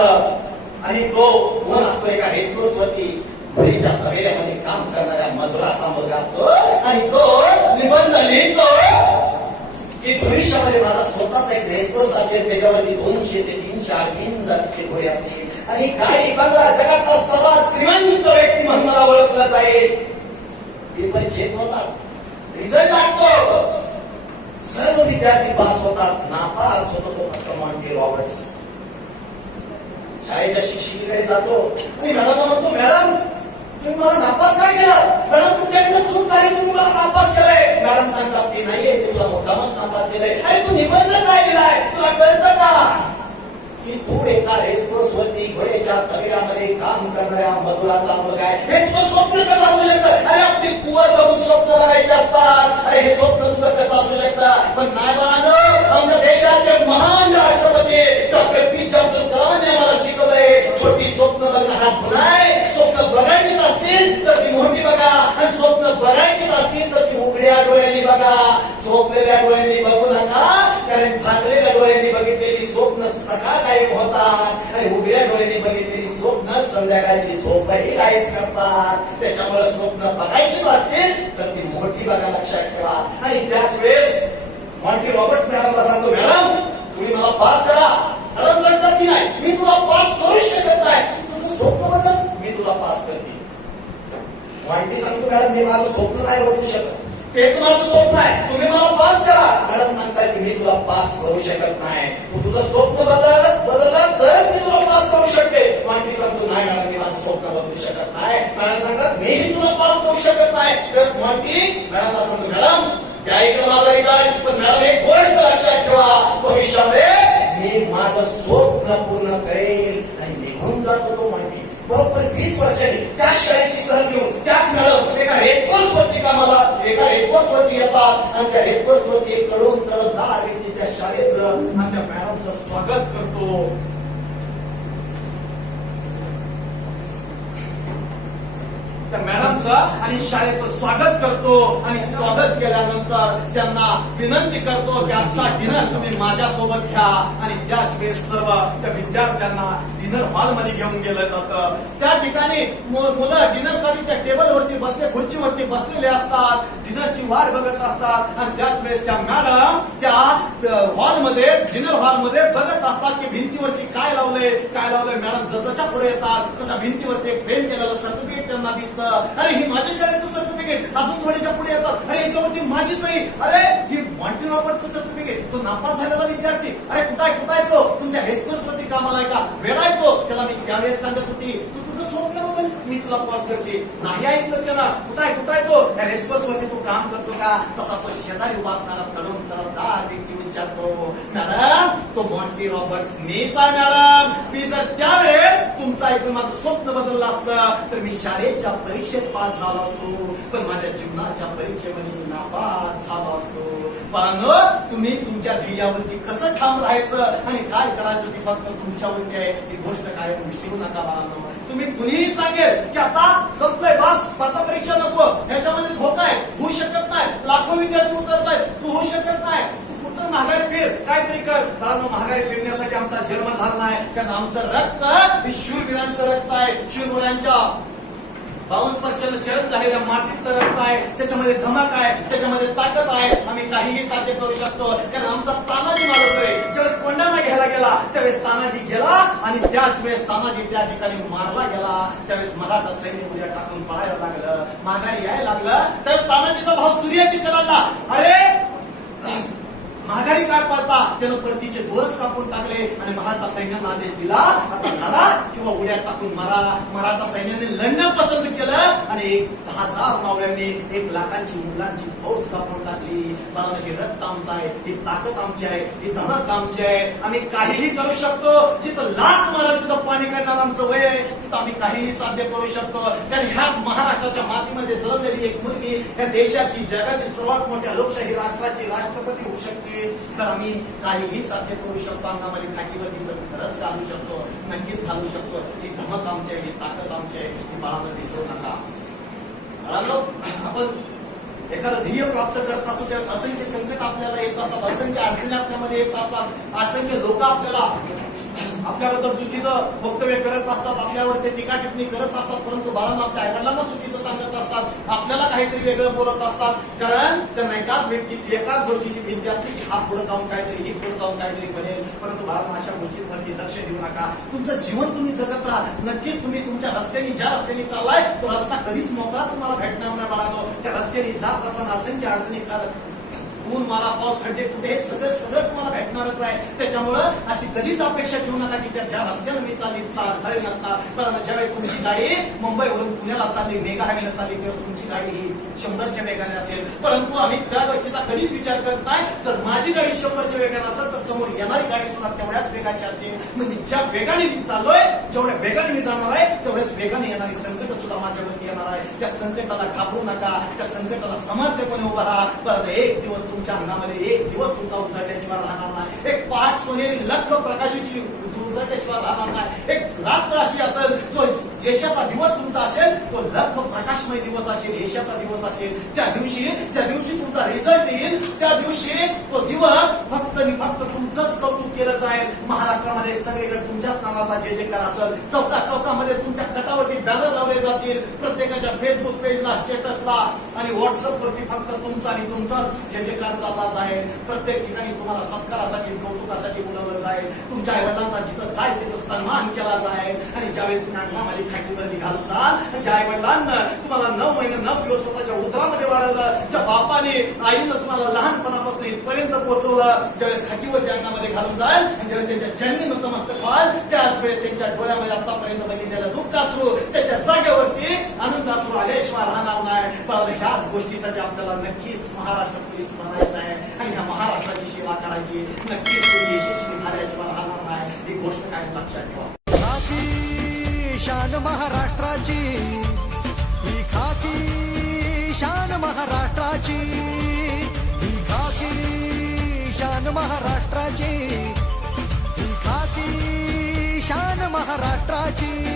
असतं आणि तो कोण असतो एका रेसकोर्स वरती घोडीच्या तबेल्यामध्ये काम करणाऱ्या मजुराचा मुलगा असतो. आणि तो निबंध लिहितो की भविष्यामध्ये माझा स्वतःचा एक रेसकोर्स असेल त्याच्यावरती दोनशे ते तीनशे तीन जातीचे घोडे असतील. आणि गाडी बंगला जगातला सर्वात श्रीमंत व्यक्ती म्हणून मला ओळखला जाईल. पेपर चेक होतात. रिझल्ट लागतो. सर्व विद्यार्थी पास होतात. नापास होतो तो फक्त मॉन्टी रॉबर्ट्स शाळेच्या शिक्षिकेकडे जातो. आणि मॅडमला म्हणतो मॅडम तुम्ही मला नापास काय केलं? मॅडम तुमच्याकडनं चूक झाली तुम्ही मला नापास केलंय. मॅडम सांगतात ते नाहीये ते तुला मुद्दामच नापास केलंय. आणि तू निबंध काय लिहिलाय तुला कळतं का? की तू एका रेसकोर्स वरती घोड्याच्या तबेऱ्यामध्ये काम करणाऱ्या मजुराचा मुलगा आहे. हे तुझं स्वप्न कसं असू शकतं? अरे आपली कुवत बघून स्वप्न बघायचे असतात. अरे हे स्वप्न तुझं कसं असू शकतं? पण नाही बाळानं आमच्या देशाचे महान सकाळ गायब होतात आणि उघड्या डोळ्यांनी बघितलेली स्वप्न संध्याकाळची झोपही गायब करतात. त्याच्यामुळे स्वप्न बघायची असतील तर ती मोठी बघा लक्षात ठेवा. आणि त्याच वेळेस मॉन्टी रॉबर्ट मॅडमला सांगतो मॅडम तुम्ही मला पास करा. मॅडम सांगतात की नाही. मी तुला पास करू शकत नाही. तुझं स्वप्न बघत मी तुला पास करते. मॉन्टी सांगतो मॅडम मी माझं स्वप्न नाही बघू शकत. ते माझं स्वप्न आहे तुम्ही मला पास करा मॅडम सांगताय की मी तुला पास करू शकत नाही तू तुझं स्वप्न बदल बदललं तर मी तुला पास करू शकते मॉन्टी सांगतो नाही मॅडम मी माझं स्वप्न बदलू शकत नाही मॅडम सांगतात मीही तुला पास करू शकत नाही तर मॉन्टी मॅडमला सांगतो मॅडम त्या इकडे माझा रिझल्ट पण मॅडम एक गोष्ट लक्षात ठेवा भविष्यामध्ये मी माझं स्वप्न पूर्ण करेल आणि निघून जातो तो म्हणते बरोबर वीस वर्षांनी त्या शाळेची सहल घेऊन त्याच मॅडम एका रेसकोर्स वरती कामाला एका रेसकोर्स वरती येतात आणि त्या रेसकोर्स वरती एक कडून तर व्यक्ती त्या शाळेचं आणि त्या मॅडमचं स्वागत करतो. त्या मॅडमचं आणि शाळेचं स्वागत करतो आणि स्वागत केल्यानंतर त्यांना विनंती करतो की आजचा डिनर तुम्ही माझ्यासोबत घ्या. आणि त्याच वेळेस सर्व त्या विद्यार्थ्यांना डिनर हॉलमध्ये घेऊन गेलं जातं. त्या ठिकाणी मु- मुलं डिनरसाठी त्या टेबलवरती बसले खुर्चीवरती बसलेले असतात. डिनरची वाट बघत असतात. आणि त्याच वेळेस त्या मॅडम त्या हॉलमध्ये डिनर हॉलमध्ये बघत असतात की भिंतीवरती काय लावलंय काय लावलंय? मॅडम जसच्या पुढे येतात. तसा भिंतीवरती एक फ्रेम केलेलं सर्टिफिकेट त्यांना दिसतं. अरे ही माझ्या शाळेचं सर्टिफिकेट अजून थोड्याशा पुढे येतात. अरे याच्यावरती माझी सही अरे ही मॉन्टी रॉबर्टचं सर्टिफिकेट तो नापास झालेला विद्यार्थी. अरे कुठं आहे कुठं आहे तो? तुमच्या हेडकोर्स वरती कामाला आहे का? वेळा येतो त्याला मी त्यावेळेस सांगत होती तू तुझं स्वप्न बदल मी तुला कॉल करते. नाही ऐकलं त्याला. कुठं आहे कुठं आहे तो? त्या वरती तू काम करतो का? तसा तो शेजारी उभा असणारा तरुण तरुणदार मॅडम तो मॉन्टी रॉबर्ट्स मीच आहे मॅडम मी जर त्यावेळेस तुमचं ऐकून माझं स्वप्न बदललं असतं तर मी शाळेच्या परीक्षेत पास झालो असतो. पण माझ्या जीवनाच्या परीक्षेमध्ये मी नापास झालो असतो. पण तुम्ही तुमच्या ध्येयावरती कसं ठाम राहायचं आणि काय करायचं ती फक्त तुमच्यावरती आहे. ही गोष्ट काय विसरू नका बाळांनो. तुम्ही कुणीही सांगेल की आता संपलंय बास आता परीक्षा नको. ह्याच्यामध्ये धोका आहे. होऊ शकत नाही. लाखो विद्यार्थी उतरतायत. तू होऊ शकत महागाई फिर काहीतरी कर. बाळांनो महागाई फिरण्यासाठी आमचा जन्म झाला नाही कारण आमचं रक्त हे शूरवीरांचं रक्त आहे. शूरवीरांच्या बावन स्पर्शानं चरण झालेल्या मातीत रक्त आहे. त्याच्यामध्ये धमक आहे. त्याच्यामध्ये ताकद आहे. आम्ही काहीही साध्य करू शकतो. कारण आमचा तानाजी माणूस आहे. ज्यावेळेस कोंडाणा घ्यायला गेला त्यावेळेस तानाजी गेला आणि त्याच वेळेस तानाजी त्या ठिकाणी मारला गेला. त्यावेळेस मराठा सैन्य उद्या टाकून पळायला लागलं माघारी यायला लागलं. त्यावेळेस तानाजीचा भाव सूर्याची चढाला अरे त्यानं परतीचे कापून टाकले आणि मराठा सैन्यानं आदेश दिला. आता लढा किंवा उड्या टाकून मरा मराठा सैन्याने लढणं पसंत केलं आणि एक दहा हजार मावळ्यांनी एक लाखांची मुलांची फौज कापून टाकली मला हे रक्त आमचं आहे ही ताकद आमची आहे ही धमक आमची आहे आम्ही काहीही करू शकतो जिथं लात मारा तिथं पाणी काढणार आमचं वय आहे तिथं आम्ही काहीही साध्य करू शकतो कारण ह्याच महाराष्ट्राच्या मातीमध्ये जन्मलेली एक मुलगी या देशाची जगाची सर्वात मोठ्या लोकशाही राष्ट्राची राष्ट्रपती होऊ शकते तर आम्ही काहीही साध्य करू शकतो अंगामध्ये खाकीवरती तर खरंच घालू शकतो नक्कीच घालू शकतो. ही धमक आमची आहे ही ताकद आमची आहे ही बाळांना दिसू नका आपण प्राप्त करत असतो त्या असंख्य संकट आपल्याला येत असतात असंख्य अडचणी आपल्यामध्ये येत असतात असंख्य लोक आपल्याला आपल्याबद्दल चुकीचं वक्तव्य करत असतात आपल्यावर ते टीका टिप्पणी करत असतात परंतु बाळांना आपल्या आईवडिलांना चुकीचं सांगत असतात आपल्याला काहीतरी वेगळं बोलत असतात कारण त्यांना एकाच व्यक्ती एकाच गोष्टीची भीती असते की हा पुढे जाऊन काहीतरी ही पुढे जाऊन काहीतरी बनेल. परंतु बाळांना अशा गोष्टींवरती लक्ष देऊ नका. तुमचं जीवन तुम्ही जगत राहा. नक्कीच तुम्ही तुमच्या रस्त्याने ज्या रस्त्याने चाललाय तो रस्ता कधीच मोकळा तुम्हाला भेटणार नाही बाळांनो. रस्त्याने जात असताना असंख्य अडचणी काढत ऊन मला पाऊस खड्डे कुठे हे सगळं सगळं तुम्हाला भेटणारच आहे. त्याच्यामुळं अशी कधीच अपेक्षा ठेवू नका की त्या ज्या रस्त्यानं मी चालली खरे नसता कारण ज्यावेळी तुमची गाडी मुंबईवरून पुण्याला चालली मेगा हायवेला चालली तेव्हा तुमची गाडी ही शंभरच्या वेगाने असेल. परंतु आम्ही त्या गोष्टीचा कधीच विचार करत नाही. जर माझी गाडी शंभरच्या वेगाने असेल तर समोर येणारी गाडी सुद्धा तेवढ्याच वेगाची असेल. म्हणजे ज्या वेगाने मी चाललोय जेवढ्या वेगाने मी जाणार आहे तेवढ्याच वेगाने येणारी संकट सुद्धा माझ्यावरती येणार आहे त्या संकटाला घाबरू नका. त्या संकटाला समर्थपणे उभा राहा. परत एक दिवस तुमच्या अंगामध्ये एक दिवस तुमचा उजळल्याशिवाय राहणार नाही. एक पहाट सोनेरी लख प्रकाशाची उजळल्याशिवाय राहणार नाही. एक रात्र अशी असेल जो यशाचा दिवस तुमचा असेल तो लख प्रकाशमय दिवस असेल यशाचा दिवस असेल. त्या दिवशी ज्या दिवशी तुमचा रिझल्ट येईल त्या दिवशी तो दिवस फक्त आणि फक्त तुमचंच कौतुक केलं जाईल. महाराष्ट्रामध्ये सगळीकडे तुमच्याच नावाचा जे जे कर असेल. चौका चौकामध्ये तुमच्या कटावरती बॅनर लावले जातील. प्रत्येकाच्या फेसबुक पेजला स्टेटसला आणि व्हॉट्सअप वरती फक्त तुमचा आणि तुमचाच जे जे कर चालला जाईल प्रत्येक ठिकाणी तुम्हाला सत्कारासाठी कौतुकासाठी बोलवलं जाईल. तुमच्या आईवडिलांचा जिथं जाईल तिथं सन्मान केला जाईल. आणि ज्यावेळी तुम्ही अंगामध्ये खाकीवरती घालताल ज्या आईवडिलांना तुम्हाला नऊ महिने नऊ दिवस स्वतःच्या उदरामध्ये वाढवलं. ज्या बापाने आईनं तुम्हाला लहानपणापासून इथपर्यंत पोहोचवलं ज्यावेळेस खाकीवरती अंगामध्ये घालून जाईल ज्यावेळेस त्यांच्या जन्मी नतमस्तक व्हाल त्याच वेळेस त्यांच्या डोळ्यामध्ये आतापर्यंत बघितलेला दुःख असू त्याच्या जागेवरती आनंद असू आल्याशिवाय राहणार नाही. पण ह्याच गोष्टीसाठी आपल्याला नक्कीच महाराष्ट्र पोलीस म्हणायचं आहे. आणि ह्या महाराष्ट्राची सेवा करायची. नक्कीच यशस्वी झाल्याशिवाय राहणार नाही. ही गोष्ट काय लक्षात ठेवा. शान महाराष्ट्राची. ही खाकी शान महाराष्ट्राची. ही खाकी शान महाराष्ट्राची. ही खाकी शान महाराष्ट्राची.